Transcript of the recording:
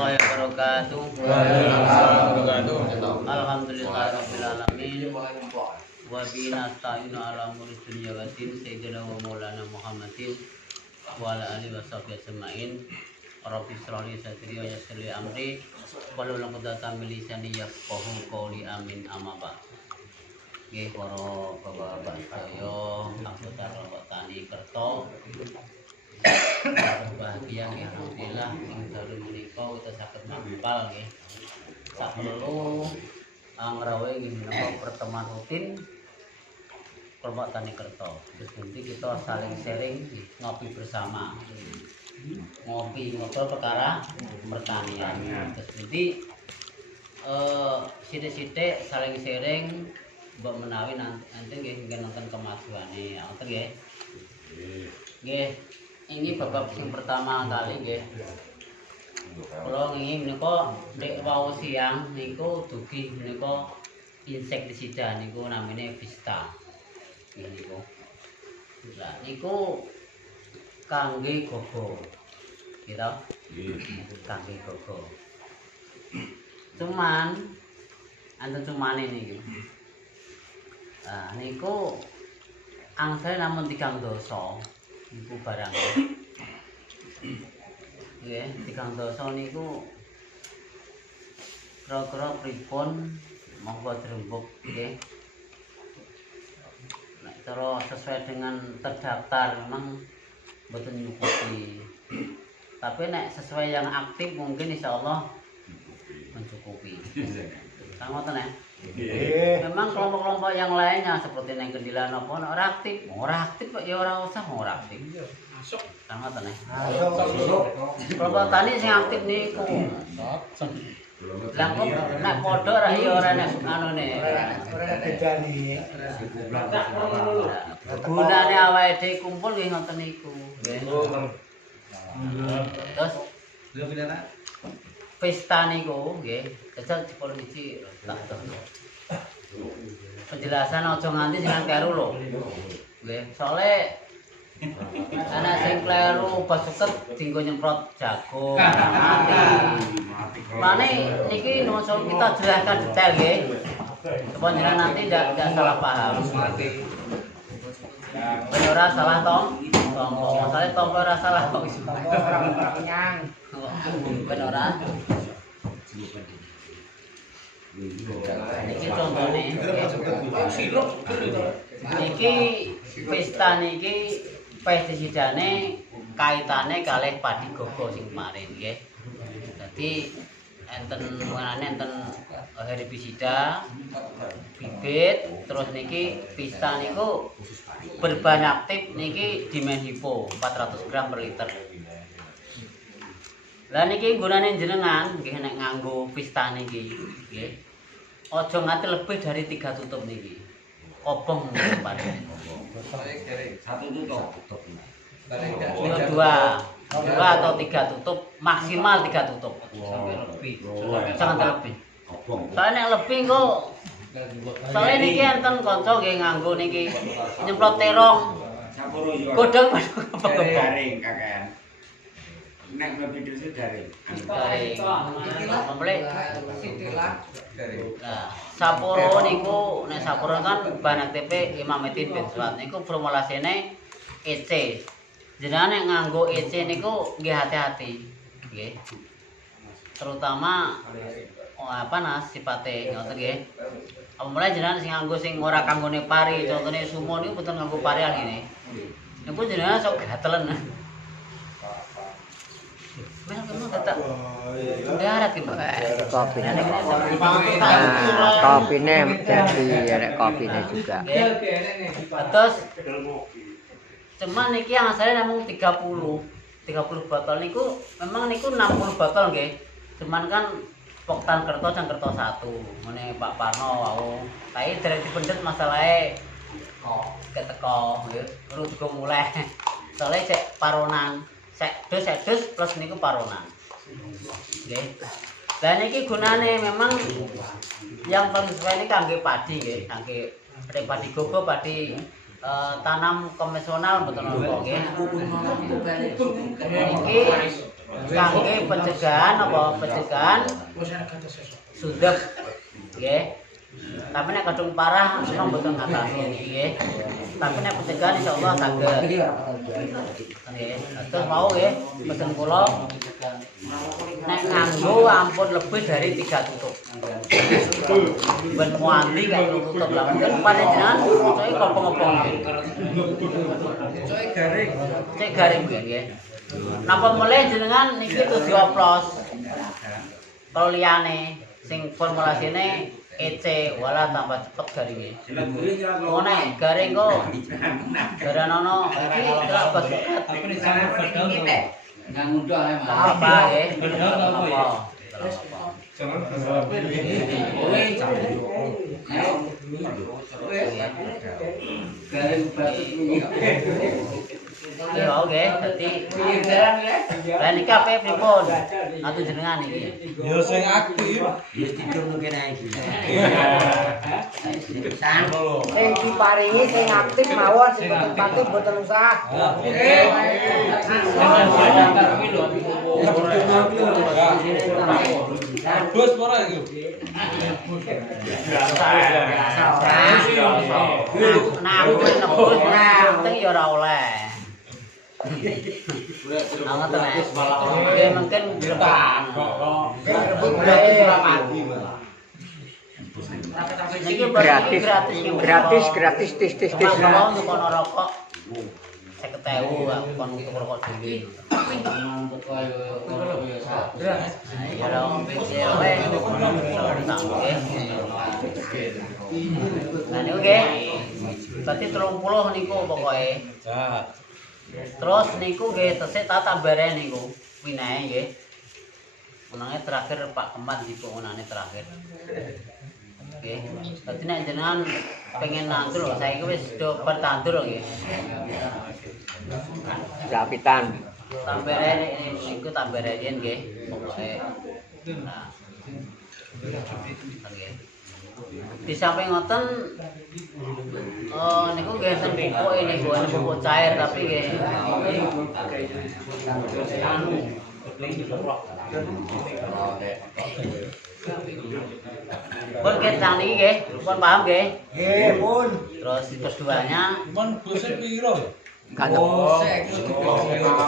warahmatullahi wabarakatuh. Alhamdulillahirabbil alamin. Wa bihi nasta'inu ala umuri dunya wa din sayyidina wa maulana Muhammadin wa ala alihi wa sahbihi ajmain. Rabbi shrah li sadri wa yassir li amri wahlul 'uqdatam min lisani yafqahu qawli amin amma ba'd. Nggih para bapak-bapak sedaya, anggota Tani Kerto berbahagia nggih alhamdulillah ing dalu menika kita saged mampal nggih. Saperlu ngrawuh nggih menika pertemuan rutin kelompok Tani Kerto. Terus nanti kita saling sharing ngopi bersama. Ngopi ngobrol perkara pertanian. Terus nanti sithik-sithik saling sharing mbok menawi nanti nggih nonton kemajuane. Ngoten nggih. Nggih, ini babak yang pertama kali nggih. Kula nggih menika nek wau siang niku dugi menika insektisida niku namine Vista. Nggih niku. Lah niku kangge gogo. Gitu. Kangge gogo. Cuman anten cumane niki. Nah, niku angsal namun 3 dosa niku barang. Nggih, 3 dosa niku kira-kira pripun monggo dirembuk nggih. Nek cara sesuai dengan terdaftar memang mboten nyukupi. Tapi nek sesuai yang aktif mungkin insyaallah mencukupi. Ngoten ya. Memang kelompok-kelompok yang lainnya seperti yang Kendila napa ora aktif kok ya ora usah ora aktif. Masuk. Ngoten ya. Masuk. Kelompok tani sing aktif niku. Lah kok nek padha ra ya ora nek anune. Ora bedane. Gunane awake dhewe kumpul nggih ngoten niku. Terus lho pinara pesta niku nggih, jajal dipun iki tak penjelasan aja nganti sing kleru lho. Nggih, soalé anak sing kleru pas suket dienggo nyemprot jagung. Mati. Mane niki nuwun kita jelaskan detail nggih. Supaya jenengan nanti enggak salah paham. Ben ora salah tong. Masalah tong ora salah kok iso. Kenyang. Ben ora. Niki contone niki pesta niki pestisidane kaitane kalih padi gogo sing kemarin nggih. Dadi enten menane enten herbisida, bibit, terus niki pesta niku berbahan aktif niki Dimenhipo 400 gram per liter. Lah niki gunane jenengan nggih nek nganggo pista niki nggih. Aja nganti lebih dari 3 tutup niki. Kobong paling. 1 tutup. Dua atau 3 tutup, maksimal 3 tutup. Sampai lebih. Jangan lebih. Soalnya nek lebih kok soalnya niki enten kanca nggih nganggo niki nyemprot terong. Godhong garing kakean. Nek video itu garing. Garing. Nah, Sapporo niku nek Sapporo kan bahan aktif imametin benzoat niku formulasine EC. Jenengan nek nganggo EC niku nggih hati-hati. Nggih. Terutama sifate ngoten nggih. Apa mulai jenengan sing nganggo sing ora kanggone pari, contone sumo niku mboten nganggo pari ngene. Niku jenengan sok gatelen. Mel kamu tetap darat iki, Mbak. Kopinya jadi ada kopinya juga. Terus cuman niki yang asalnya namung 30 botol niku memang niku 60 botol nggih. Cuman kan Poktan Kerto Cang Kerto 1. Ngene Pak Parno wau. Kae dereng dipendet masalahe keteko nggih. Terus go mulai. Soale cek paronan, sek dus plus niku paronan. Nggih. Lah niki gunane memang yang paling sesuai ini kangge padi nggih, kangge padi gogo, padi tanam konvensional mboten napa nggih. Niki kangge pencegahan apa pencegahan sudah nggih. Tapi nek kadung parah ora mboten ngatasi nggih. Tapi nek pencegahan insyaallah saged. Nggih. Terus mau nggih pesen kula nek nganggo ampun lebih dari 3 tutup. Ben muali gak tutup lah. Mungkin panjenengan coy kopong-kopong. Coy garing. Cek garing nggih. Napa mulai jenengan niki tuh dioplos. Kalau liyane sing formulasine EC wala tambah cepet garinge. Oh nek garing kok garanono iki kelak basuket. Tapi nek sampe bedol nang ngunduh ae Mas. Apa nggih? Bedol apa? Garing batu iya oke, dadi lan iki ape pripun? Atu jenengan iki. Ya sing aktif. Ya tidur kene iki. Sing diparingi sing aktif mawon sing aktif mboten usah. Bos ora iki. Nah, aku nebus penting ya ora oleh. Anget nek. Oke, mungkin dilepas. Gratis tis. Kalau untuk kono rokok 50.000 aku kon untuk rokok dhewe. Ya ora nah niku nggih. Berarti 30 niku pokoke. Terus niku nggih tesih tak tambare niku winae nggih. Menange terakhir Pak Kemat di penggunaane terakhir. Oke. Dadi nek jenengan pengen nandur saiki wis do bertandur nggih. Japitan. Tambare niku tambare yen nggih pokoke. Nah. Nggih. Di samping ngoten niku nggih enten pupuk niku pupuk cair tapi nggih pun kita niki nggih, pun paham nggih? Nggih, pun. Terus keduanya Cuman bose piro? Gak